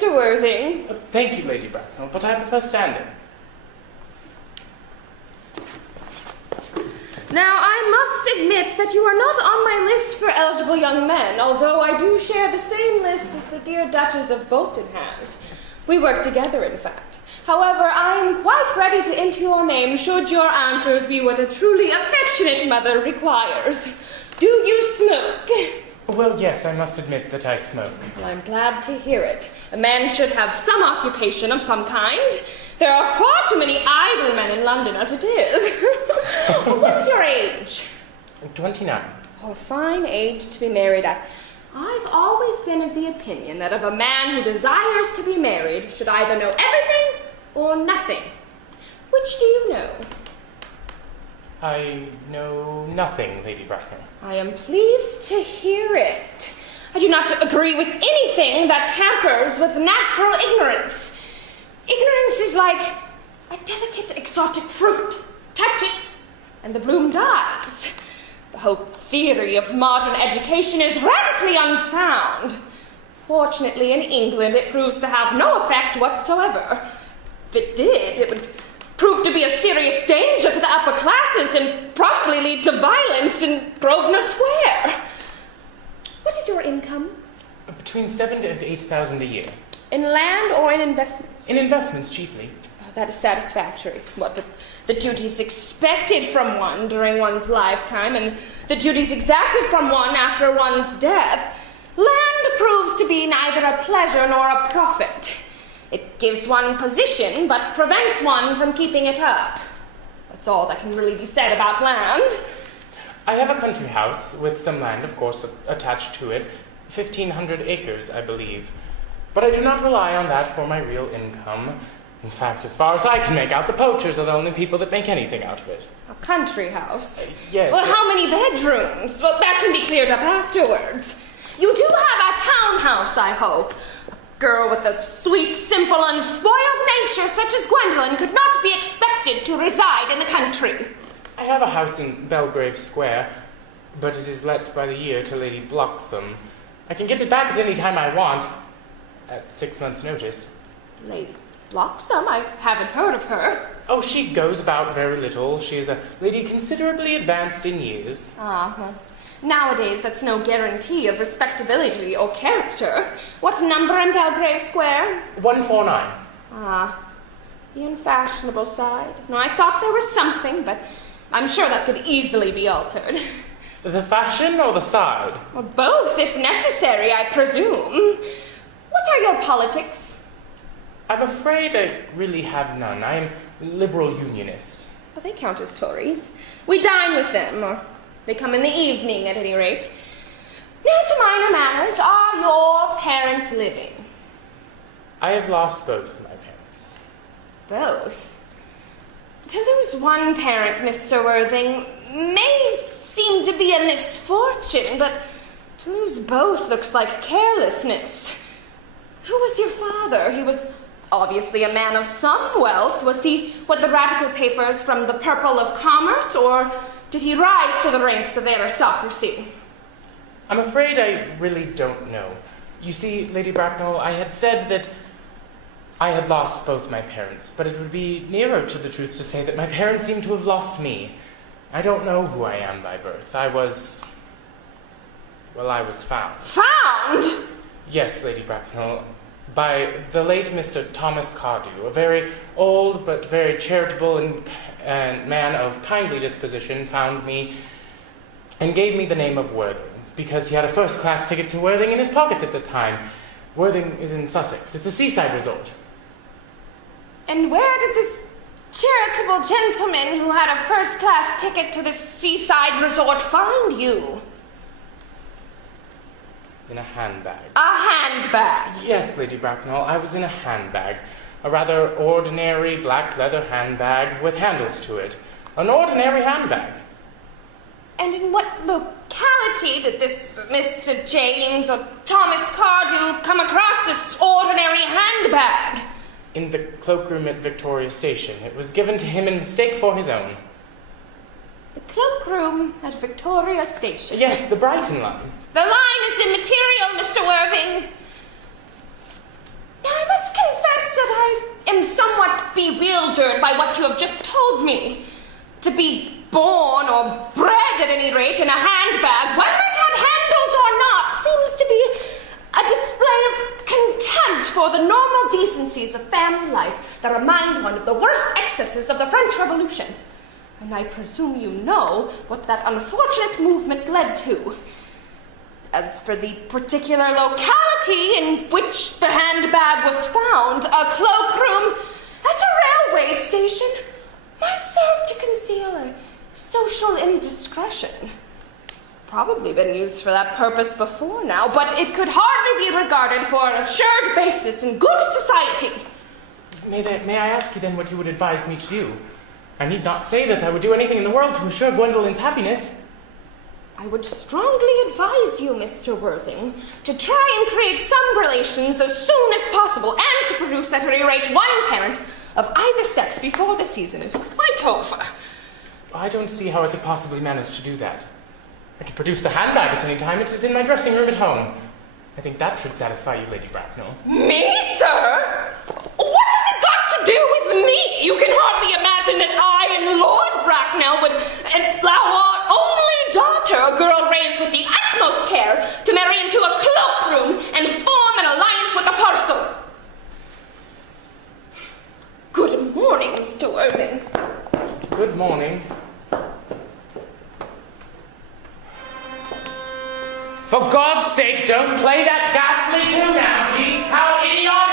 Mr. Worthing. Thank you, Lady Bracknell, but I prefer standing. Now, I must admit that you are not on my list for eligible young men, although I do share the same list as the dear Duchess of Bolton has. We work together, in fact. However, I am quite ready to enter your name should your answers be what a truly affectionate mother requires. Do you smoke? Well, yes, I must admit that I smoke. Well, I'm glad to hear it. A man should have some occupation of some kind. There are far too many idle men in London as it is. What is your age? 29. Oh, a fine age to be married at. I've always been of the opinion that of a man who desires to be married should either know everything or nothing. Which do you know? I know nothing, Lady Bracknell. I am pleased to hear it. I do not agree with anything that tampers with natural ignorance. Ignorance is like a delicate exotic fruit. Touch it, and the bloom dies. The whole theory of modern education is radically unsound. Fortunately, in England, it proves to have no effect whatsoever. If it did, it would prove to be a serious danger to the upper classes and probably lead to violence in Grosvenor Square. What is your income? Between 7,000 and 8,000 a year. In land or in investments? In investments, chiefly. Oh, that is satisfactory. What, the duties expected from one during one's lifetime and the duties exacted from one after one's death. Land proves to be neither a pleasure nor a profit. It gives one position, but prevents one from keeping it up. That's all that can really be said about land. I have a country house, with some land, of course, attached to it. 1,500 acres, I believe. But I do not rely on that for my real income. In fact, as far as I can make out, the poachers are the only people that make anything out of it. A country house? Yes. Well, how many bedrooms? Well, that can be cleared up afterwards. You do have a townhouse, I hope. A girl with a sweet, simple, unspoiled nature such as Gwendolen could not be expected to reside in the country. I have a house in Belgrave Square, but it is let by the year to Lady Bloxham. I can get it back at any time I want, at 6 months' notice. Lady Bloxham? I haven't heard of her. Oh, she goes about very little. She is a lady considerably advanced in years. Well, nowadays that's no guarantee of respectability or character. What number in Belgrave Square? 149. The unfashionable side. No, I thought there was something, but I'm sure that could easily be altered. The fashion or the side? Well, both, if necessary, I presume. What are your politics? I'm afraid I really have none. I am liberal unionist. Well, they count as Tories. We dine with them, or they come in the evening at any rate. Now to minor matters. Are your parents living? I have lost both my parents. Both? To lose one parent, Mr. Worthing, may seem to be a misfortune, but to lose both looks like carelessness. Who was your father? He was obviously a man of some wealth. Was he what the radical papers from the Purple of Commerce, or did he rise to the ranks of the aristocracy? I'm afraid I really don't know. You see, Lady Bracknell, I had said that I had lost both my parents, but it would be nearer to the truth to say that my parents seem to have lost me. I don't know who I am by birth. I was found. Found? Yes, Lady Bracknell, by the late Mr. Thomas Cardew, a very old but very charitable and man of kindly disposition, found me and gave me the name of Worthing, because he had a first-class ticket to Worthing in his pocket at the time. Worthing is in Sussex. It's a seaside resort. And where did this charitable gentleman who had a first-class ticket to this seaside resort find you? In a handbag. A handbag? Yes, Lady Bracknell, I was in a handbag. A rather ordinary black leather handbag with handles to it. An ordinary handbag. And in what locality did this Mr. James or Thomas Cardew come across this ordinary handbag? In the cloakroom at Victoria Station. It was given to him in mistake for his own. The cloakroom at Victoria Station? Yes, the Brighton line. The line is immaterial, Mr. Worthing. Now, I must confess that I am somewhat bewildered by what you have just told me. To be born or bred, at any rate, in a handbag, whether it had handles or not, seems to be a display of contempt for the normal decencies of family life that remind one of the worst excesses of the French Revolution. And I presume you know what that unfortunate movement led to. As for the particular locality in which the handbag was found, a cloakroom at a railway station might serve to conceal a social indiscretion. It's probably been used for that purpose before now, but it could hardly be regarded for an assured basis in good society. May I ask you then what you would advise me to do? I need not say that I would do anything in the world to assure Gwendolyn's happiness. I would strongly advise you, Mr. Worthing, to try and create some relations as soon as possible and to produce at any rate one parent of either sex before the season is quite over. I don't see how I could possibly manage to do that. I could produce the handbag at any time. It is in my dressing room at home. I think that should satisfy you, Lady Bracknell. Me, sir? What has it got to do with me? You can hardly imagine that I and Lord Bracknell would allow our only daughter, a girl raised with the utmost care, to marry into a cloakroom and form an alliance with a parcel. Good morning, Mr. Worthing. Good morning. For God's sake, don't play that ghastly tune now, G. How idiotic!